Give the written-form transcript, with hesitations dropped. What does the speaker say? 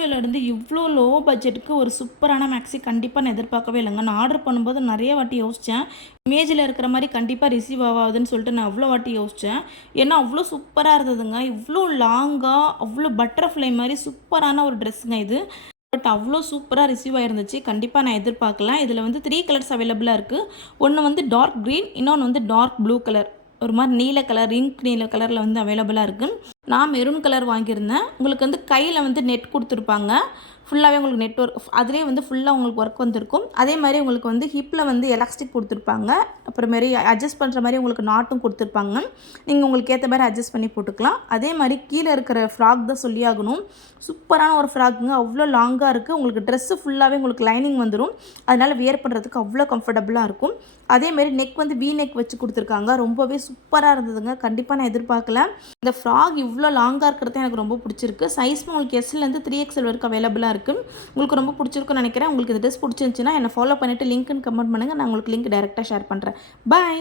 மீஷோலேருந்து இவ்வளோ லோ பட்ஜெட்டுக்கு ஒரு சூப்பரான மேக்ஸி கண்டிப்பாக நான் எதிர்பார்க்கவே இல்லைங்க. நான் ஆர்டர் பண்ணும்போது நிறைய வாட்டி யோசித்தேன். இமேஜில் இருக்கிற மாதிரி கண்டிப்பாக ரிசீவ் ஆகாதுன்னு சொல்லிட்டு நான் அவ்வளோ வாட்டி யோசித்தேன். ஏன்னா அவ்வளோ சூப்பராக இருந்ததுங்க. இவ்வளோ லாங்காக அவ்வளோ பட்டர்ஃப்ளை மாதிரி சூப்பரான ஒரு ட்ரெஸ்ஸுங்க இது. பட் அவ்வளோ சூப்பராக ரிசீவ் ஆயிருந்துச்சு. கண்டிப்பாக நான் எதிர்பார்க்கல. இதில் வந்து 3 கலர்ஸ் அவைலபிளாக இருக்குது. ஒன்று வந்து டார்க் க்ரீன், இன்னொன்று வந்து டார்க் ப்ளூ கலர். ஒரு மாதிரி நீல கலர், இங்க் நீல கலரில் வந்து அவைலபிளாக இருக்குது. நான் மெரூன் கலர் வாங்கியிருந்தேன். உங்களுக்கு வந்து கையில் வந்து நெட் கொடுத்துருப்பாங்க. ஃபுல்லாகவே உங்களுக்கு நெட் ஒர்க் அதிலே வந்து ஃபுல்லாக உங்களுக்கு ஒர்க் வந்திருக்கும். அதே மாதிரி உங்களுக்கு வந்து ஹிப்பில் வந்து எலாஸ்டிக் கொடுத்துருப்பாங்க. அப்புறமேரி அட்ஜஸ்ட் பண்ணுற மாதிரி உங்களுக்கு நாட்டும் கொடுத்துருப்பாங்க. நீங்கள் உங்களுக்கு ஏற்ற மாதிரி அட்ஜஸ்ட் பண்ணி போட்டுக்கலாம். அதே மாதிரி கீழே இருக்கிற ஃப்ராக் தான் சொல்லி ஆகணும். சூப்பரான ஒரு ஃப்ராக்குங்க. அவ்வளோ லாங்காக இருக்குது. உங்களுக்கு ட்ரெஸ்ஸு ஃபுல்லாகவே உங்களுக்கு லைனிங் வந்துடும். அதனால் வியர் பண்ணுறதுக்கு அவ்வளோ கம்ஃபர்டபுளாக இருக்கும். அதேமாரி நெக் வந்து நெக் வச்சு கொடுத்துருக்காங்க. ரொம்பவே சூப்பராக இருந்ததுங்க. கண்டிப்பாக நான் எதிர்பார்க்கல. இந்த ஃப்ராக் இவ்வளோ லாங்காக இருக்கிறது எனக்கு ரொம்ப பிடிச்சிருக்கு. சைஸும் உங்களுக்கு எஸ்லேருந்து 3XL வரைக்கும் அவைலபிளாக இருக்குது. உங்களுக்கு ரொம்ப பிடிச்சிருக்குன்னு நினைக்கிறேன். உங்களுக்கு இந்த ட்ரெஸ் பிடிச்சிருந்துச்சுன்னா என்னை ஃபாலோ பண்ணிவிட்டு லிங்க்னு கமெண்ட் பண்ணுங்கள். நான் உங்களுக்கு லிங்க் டைரெக்டாக ஷேர் பண்ணுறேன். பாய்.